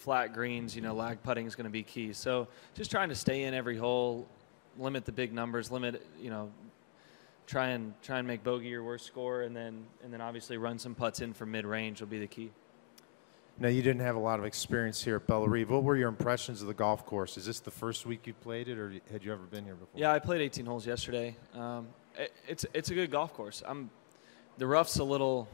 flat greens, you know, lag putting is going to be key. So just trying to stay in every hole, limit the big numbers, limit, you know, try and make bogey your worst score, and then obviously run some putts in from mid-range will be the key. Now, you didn't have a lot of experience here at Bellerive. What were your impressions of the golf course? Is this the first week you played it, or had you ever been here before? Yeah, I played 18 holes yesterday. It's a good golf course. The rough's a little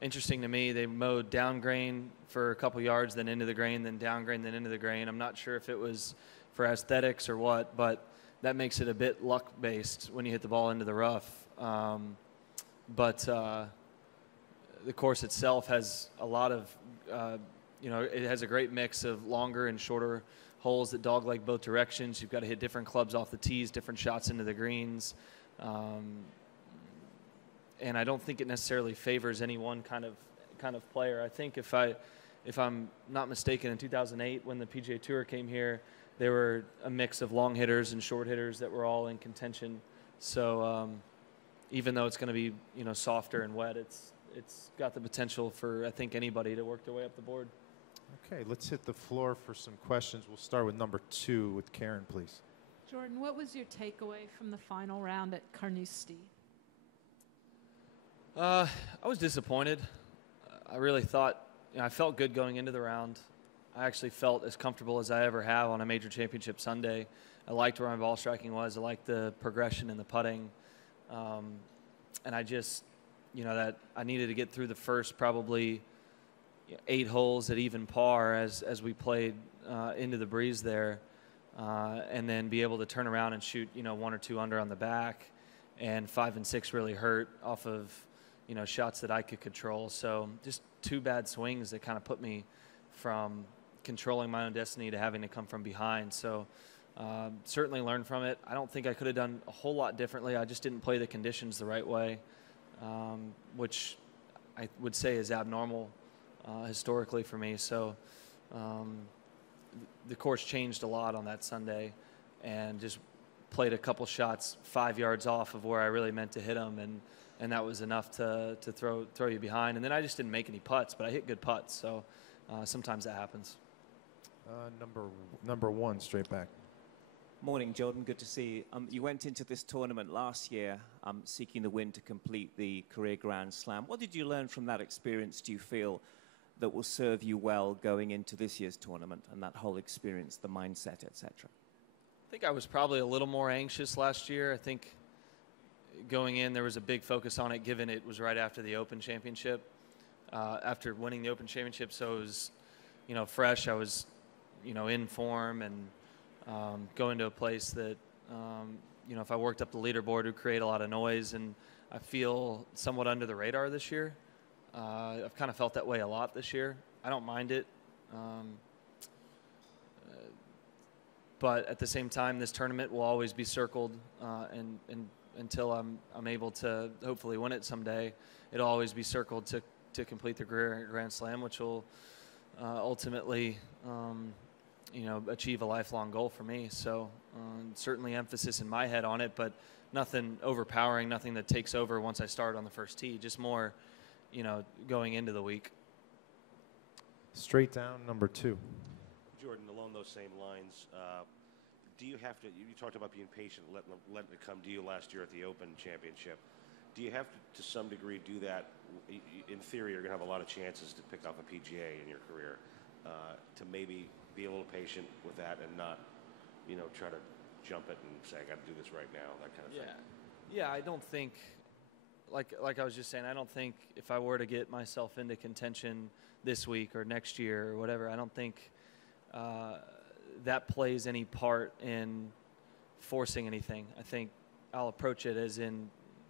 interesting to me. They mowed down grain for a couple yards, then into the grain, then down grain, then into the grain. I'm not sure if it was for aesthetics or what, but that makes it a bit luck-based when you hit the ball into the rough. But the course itself has a lot of, you know, it has a great mix of longer and shorter holes that dogleg both directions. You've got to hit different clubs off the tees, different shots into the greens. And I don't think it necessarily favors any one kind of player. I think if I'm not mistaken, in 2008 when the PGA Tour came here, there were a mix of long hitters and short hitters that were all in contention. So even though it's going to be, you know, softer and wet, it's got the potential for, I think, anybody to work their way up the board. Okay, let's hit the floor for some questions. We'll start with number 2 with Karen, please. Jordan, what was your takeaway from the final round at Carnoustie? I was disappointed. I really thought, you know, I felt good going into the round. I actually felt as comfortable as I ever have on a major championship Sunday. I liked where my ball striking was. I liked the progression in the putting. And I just, you know, that I needed to get through the first probably 8 holes at even par as we played into the breeze there, and then be able to turn around and shoot, you know, 1 or 2 under on the back, and 5 and 6 really hurt off of, you know, shots that I could control. So just 2 bad swings that kind of put me from controlling my own destiny to having to come from behind. So certainly learned from it. I don't think I could have done a whole lot differently. I just didn't play the conditions the right way, which I would say is abnormal historically for me. So the course changed a lot on that Sunday, and just played a couple shots 5 yards off of where I really meant to hit them, and that was enough to throw you behind. And then I just didn't make any putts, but I hit good putts, so sometimes that happens. Number 1, straight back. Morning, Jordan. Good to see you. You went into this tournament last year seeking the win to complete the career Grand Slam. What did you learn from that experience, do you feel, that will serve you well going into this year's tournament, and that whole experience, the mindset, etc.? I think I was probably a little more anxious last year. I think going in, there was a big focus on it, given it was right after the Open Championship. After winning the Open Championship, so it was, you know, fresh. I was, you know, in form, and going to a place that, you know, if I worked up the leaderboard, would create a lot of noise. And I feel somewhat under the radar this year. I've kind of felt that way a lot this year. I don't mind it. But at the same time, this tournament will always be circled, and until I'm able to hopefully win it someday, it'll always be circled to complete the career Grand Slam, which will ultimately, you know, achieve a lifelong goal for me. So certainly emphasis in my head on it, but nothing overpowering, nothing that takes over once I start on the first tee, just more, you know, going into the week. Straight down, number 2. Jordan, along those same lines, do you have to, you talked about being patient, letting it come to you last year at the Open Championship. Do you have to some degree, do that? In theory, you're going to have a lot of chances to pick up a PGA in your career, to maybe be a little patient with that and not, you know, try to jump it and say, I got to do this right now, that kind of thing. Yeah, I don't think, like I was just saying, I don't think if I were to get myself into contention this week or next year or whatever, I don't think that plays any part in forcing anything. I think I'll approach it as in,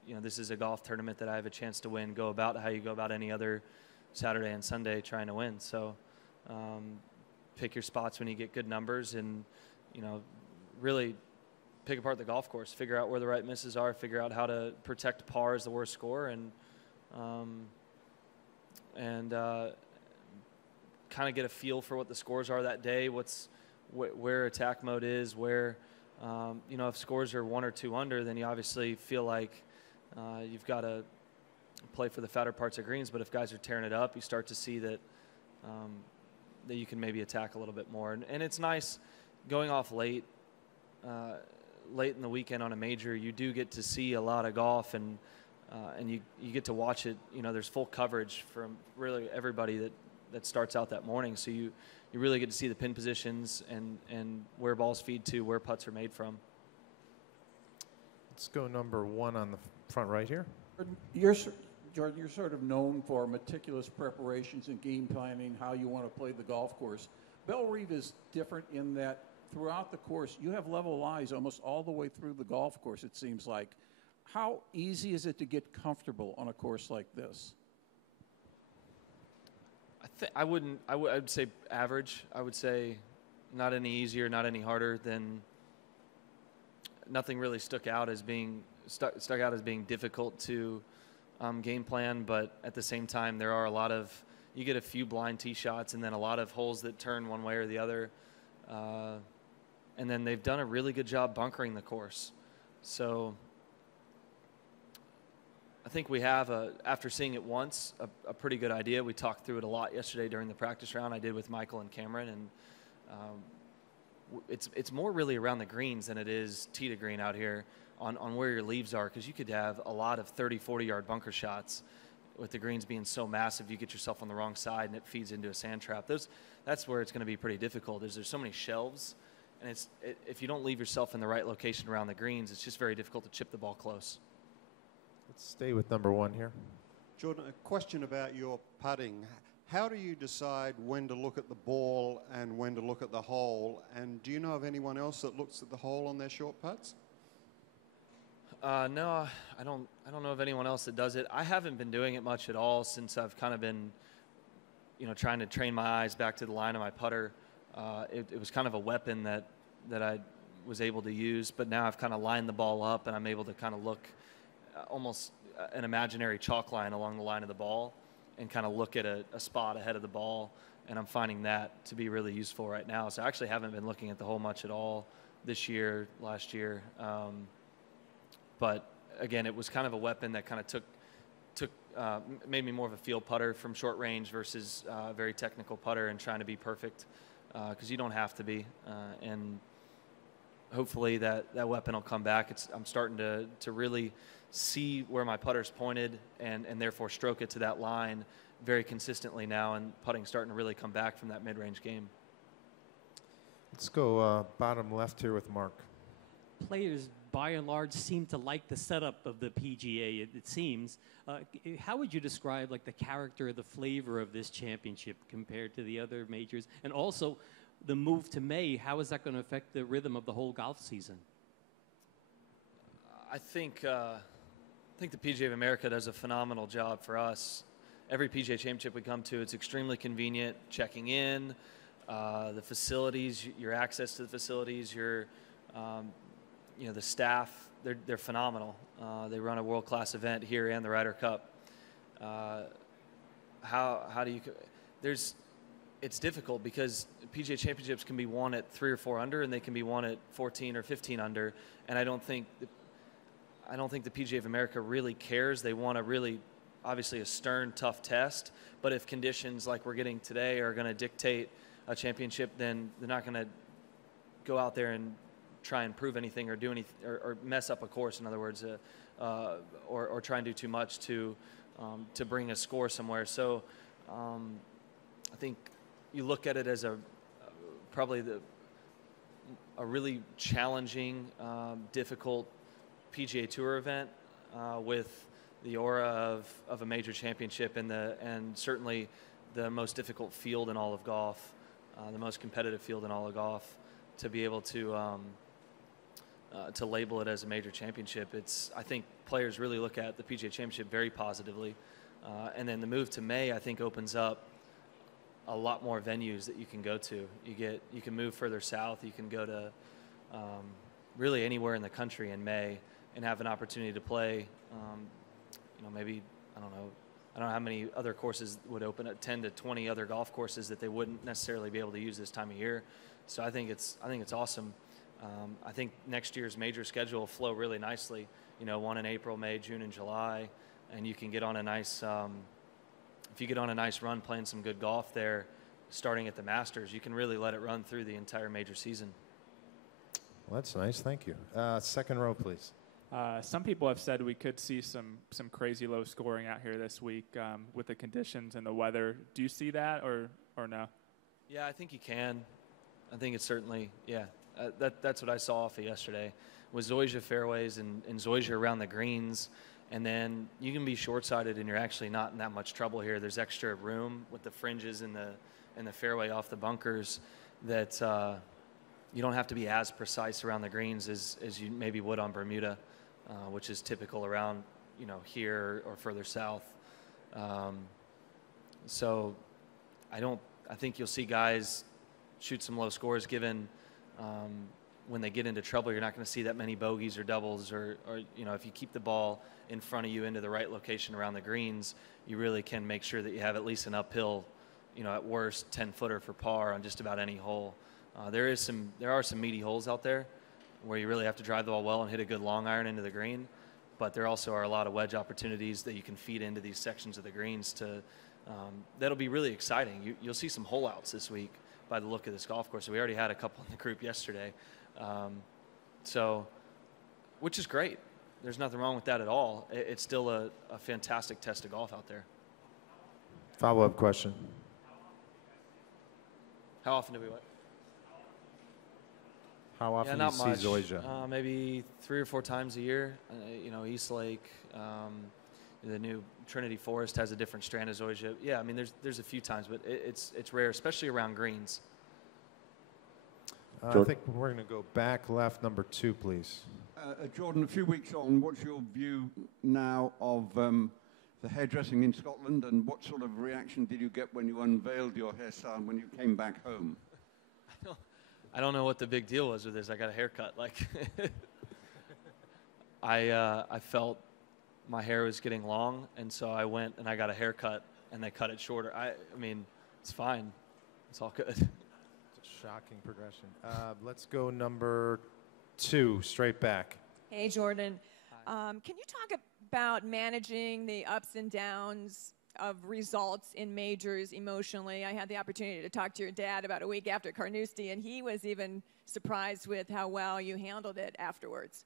you know, this is a golf tournament that I have a chance to win. Go about how you go about any other Saturday and Sunday trying to win. So pick your spots when you get good numbers, and, you know, really pick apart the golf course, figure out where the right misses are, figure out how to protect par as the worst score, and kind of get a feel for what the scores are that day, where attack mode is, where, you know, if scores are 1 or 2 under, then you obviously feel like you've got to play for the fatter parts of greens. But if guys are tearing it up, you start to see that that you can maybe attack a little bit more. And it's nice going off late in the weekend on a major. You do get to see a lot of golf, and you get to watch it. You know, there's full coverage from really everybody that starts out that morning. So you really get to see the pin positions and where balls feed to, where putts are made from. Let's go number 1 on the front right here. Jordan, you're sort of known for meticulous preparations and game planning, how you want to play the golf course. Bellerive is different in that throughout the course, you have level lies almost all the way through the golf course, it seems like. How easy is it to get comfortable on a course like this? I would say average. I would say not any easier, not any harder than. Nothing really stuck out as being difficult to game plan, but at the same time, there are you get a few blind tee shots and then a lot of holes that turn one way or the other. And then they've done a really good job bunkering the course. So I think we have, after seeing it once, a pretty good idea. We talked through it a lot yesterday during the practice round. I did with Michael and Cameron, and it's more really around the greens than it is tee to green out here on where your leaves are, because you could have a lot of 30, 40-yard bunker shots with the greens being so massive you get yourself on the wrong side and it feeds into a sand trap. That's where it's going to be pretty difficult. There's so many shelves, and if you don't leave yourself in the right location around the greens, it's just very difficult to chip the ball close. Let's stay with number 1 here. Jordan, a question about your putting. How do you decide when to look at the ball and when to look at the hole? And do you know of anyone else that looks at the hole on their short putts? No, I don't know of anyone else that does it. I haven't been doing it much at all since I've kind of been, trying to train my eyes back to the line of my putter. It was kind of a weapon that I was able to use, but now I've kind of lined the ball up and I'm able to kind of look almost an imaginary chalk line along the line of the ball and kind of look at a spot ahead of the ball, and I'm finding that to be really useful right now. So I actually haven't been looking at the hole much at all this year, last year. But again, it was kind of a weapon that kind of made me more of a field putter from short range versus a very technical putter and trying to be perfect, because you don't have to be. And hopefully that weapon will come back. I'm starting to really see where my putter's pointed and therefore stroke it to that line very consistently now, and putting's starting to really come back from that mid-range game. Let's go bottom left here with Mark. Players, by and large, seem to like the setup of the PGA, it seems. How would you describe the character, the flavor of this championship compared to the other majors? And also, the move to May, how is that going to affect the rhythm of the whole golf season? I think the PGA of America does a phenomenal job for us. Every PGA Championship we come to, it's extremely convenient. Checking in, the facilities, your access to the facilities, the staff, they're phenomenal. They run a world-class event here and the Ryder Cup. It's difficult because PGA Championships can be won at 3 or 4 under, and they can be won at 14 or 15 under, and I don't think the PGA of America really cares. They want obviously a stern, tough test, but if conditions like we're getting today are going to dictate a championship, then they're not going to go out there and try and prove anything or do anything or mess up a course, in other words, or try and do too much to bring a score somewhere. So I think you look at it as probably a really challenging, difficult PGA Tour event with the aura of a major championship and certainly the most difficult field in all of golf, the most competitive field in all of golf, to be able to label it as a major championship. I think players really look at the PGA Championship very positively, and then the move to May, I think, opens up a lot more venues that you can go to. You can move further south. You can go to really anywhere in the country in May and have an opportunity to play. Maybe I don't know how many other courses would open at 10 to 20 other golf courses that they wouldn't necessarily be able to use this time of year. So I think it's awesome. I think next year's major schedule will flow really nicely. One in April, May, June, and July, and you can get on a nice. If you get on a nice run playing some good golf there, starting at the Masters. You can really let it run through the entire major season. Well, that's nice. Thank you. Second row, please. Some people have said we could see some crazy low scoring out here this week with the conditions and the weather. Do you see that or no? Yeah, I think you can. I think it's certainly, yeah. That's what I saw off of yesterday was Zoysia fairways and Zoysia around the greens. And then you can be short-sided and you're actually not in that much trouble here. There's extra room with the fringes in the fairway off the bunkers that you don't have to be as precise around the greens as you maybe would on Bermuda, which is typical around, here or further south. So I think you'll see guys shoot some low scores given when they get into trouble. You're not going to see that many bogeys or doubles or if you keep the ball in front of you into the right location around the greens, you really can make sure that you have at least an uphill, at worst 10-footer for par on just about any hole. There are some meaty holes out there where you really have to drive the ball well and hit a good long iron into the green, but there also are a lot of wedge opportunities that you can feed into these sections of the greens that'll be really exciting. You'll see some hole outs this week by the look of this golf course. We already had a couple in the group yesterday, which is great. There's nothing wrong with that at all. It's still a fantastic test of golf out there. Follow-up question. How often do we what? How often not do you much. see Zoysia? Maybe 3 or 4 times a year. East Lake, the new Trinity Forest has a different strand of Zoysia. Yeah, I mean, there's a few times, but it's rare, especially around greens. I think we're going to go back left, number 2, please. Jordan, a few weeks on, what's your view now of the hairdressing in Scotland, and what sort of reaction did you get when you unveiled your hairstyle when you came back home? I don't know what the big deal was with this. I got a haircut. I felt my hair was getting long, and so I went and I got a haircut, and they cut it shorter. I mean, it's fine. It's all good. It's a shocking progression. Let's go number 2, straight back. Hey, Jordan. Can you talk about managing the ups and downs of results in majors emotionally? I had the opportunity to talk to your dad about a week after Carnoustie, and he was even surprised with how well you handled it afterwards.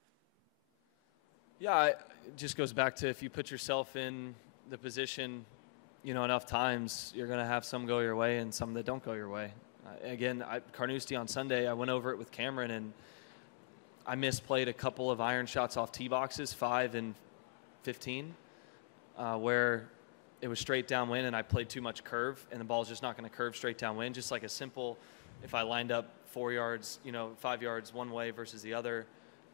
Yeah, it just goes back to if you put yourself in the position, enough times, you're going to have some go your way and some that don't go your way. Again, Carnoustie on Sunday, I went over it with Cameron, and I misplayed a couple of iron shots off tee boxes, 5 and 15, where it was straight downwind and I played too much curve, and the ball's just not going to curve straight downwind. Just like a simple, if I lined up 4 yards, 5 yards one way versus the other,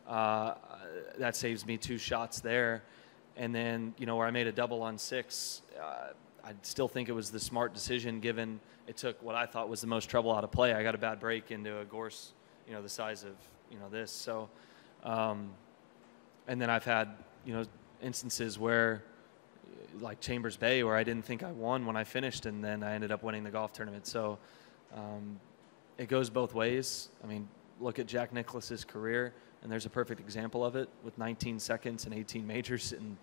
that saves me 2 shots there. And then, where I made a double on 6, I still think it was the smart decision given it took what I thought was the most trouble out of play. I got a bad break into a gorse, the size of, this. So, and then I've had, instances where, like Chambers Bay, where I didn't think I won when I finished, and then I ended up winning the golf tournament. So it goes both ways. I mean, look at Jack Nicklaus's career, and there's a perfect example of it with 19 seconds and 18 majors and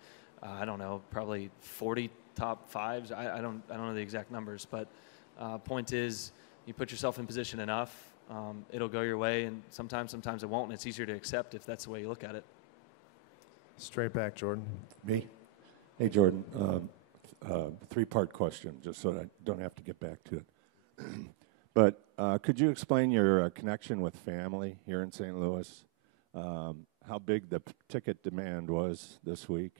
I don't know, probably 40 top 5s. I don't know the exact numbers, but point is, you put yourself in position enough, it'll go your way, and sometimes it won't, and it's easier to accept if that's the way you look at it. Straight back, Jordan. Me? Hey, Jordan. 3-part question, just so I don't have to get back to it. But could you explain your connection with family here in St. Louis? How big the ticket demand was this week,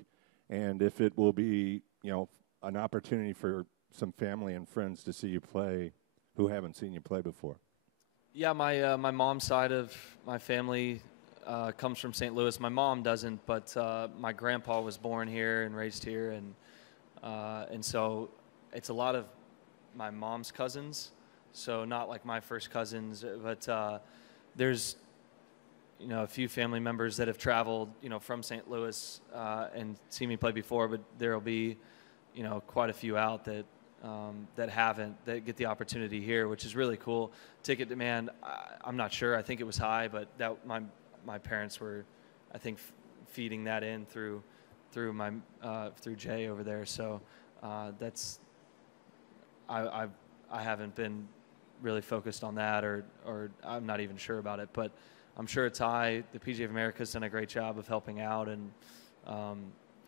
and if it will be, an opportunity for some family and friends to see you play who haven't seen you play before. Yeah, my mom's side of my family comes from St. Louis. My mom doesn't, but my grandpa was born here and raised here, and so it's a lot of my mom's cousins. So not like my first cousins, but there's a few family members that have traveled from St. Louis and seen me play before, but there'll be quite a few out that that get the opportunity here, which is really cool. Ticket demand, I'm not sure. I think it was high, but that my parents were, I think, feeding that in through Jay over there. So that's I I haven't been really focused on that, or I'm not even sure about it. But I'm sure it's high. The PGA of America's done a great job of helping out, and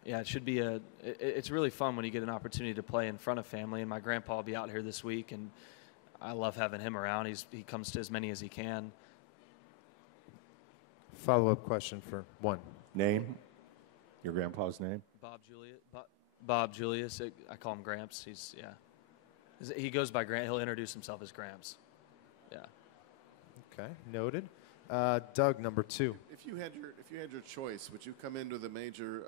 yeah, it should be it's really fun when you get an opportunity to play in front of family. And my grandpa will be out here this week, and I love having him around. He comes to as many as he can. Follow-up question for one. Name? Your grandpa's name? Bob Julius. I call him Gramps. He goes by Gramps. He'll introduce himself as Gramps. Yeah. Okay, noted. Doug, number 2. If you had your choice, would you come into the major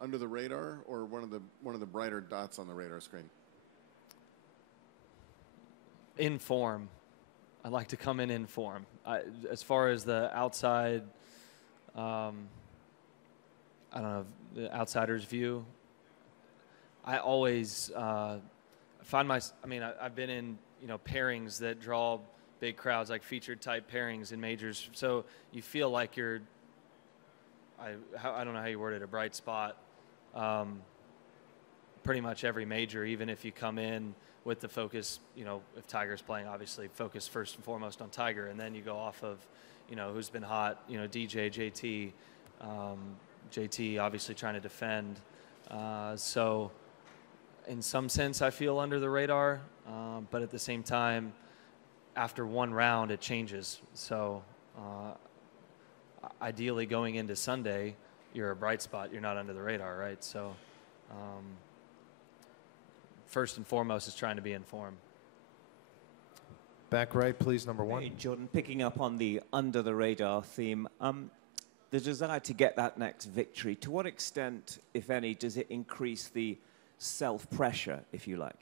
under the radar or one of the brighter dots on the radar screen? In form. I'd like to come in form. As far as the outside, I don't know, the outsider's view, I always find I've been in, pairings that draw big crowds, like featured type pairings in majors. So you feel like you're, I don't know how you word it, a bright spot. Pretty much every major, even if you come in with the focus, if Tiger's playing, obviously focus first and foremost on Tiger, and then you go off of, who's been hot, DJ, JT, JT obviously trying to defend. So in some sense, I feel under the radar, but at the same time, after one round, it changes. So ideally going into Sunday, you're a bright spot. You're not under the radar, right? So first and foremost is trying to be in form. Back right, please, number 1. Hey, Jordan, picking up on the under the radar theme, the desire to get that next victory, to what extent, if any, does it increase the self-pressure, if you like?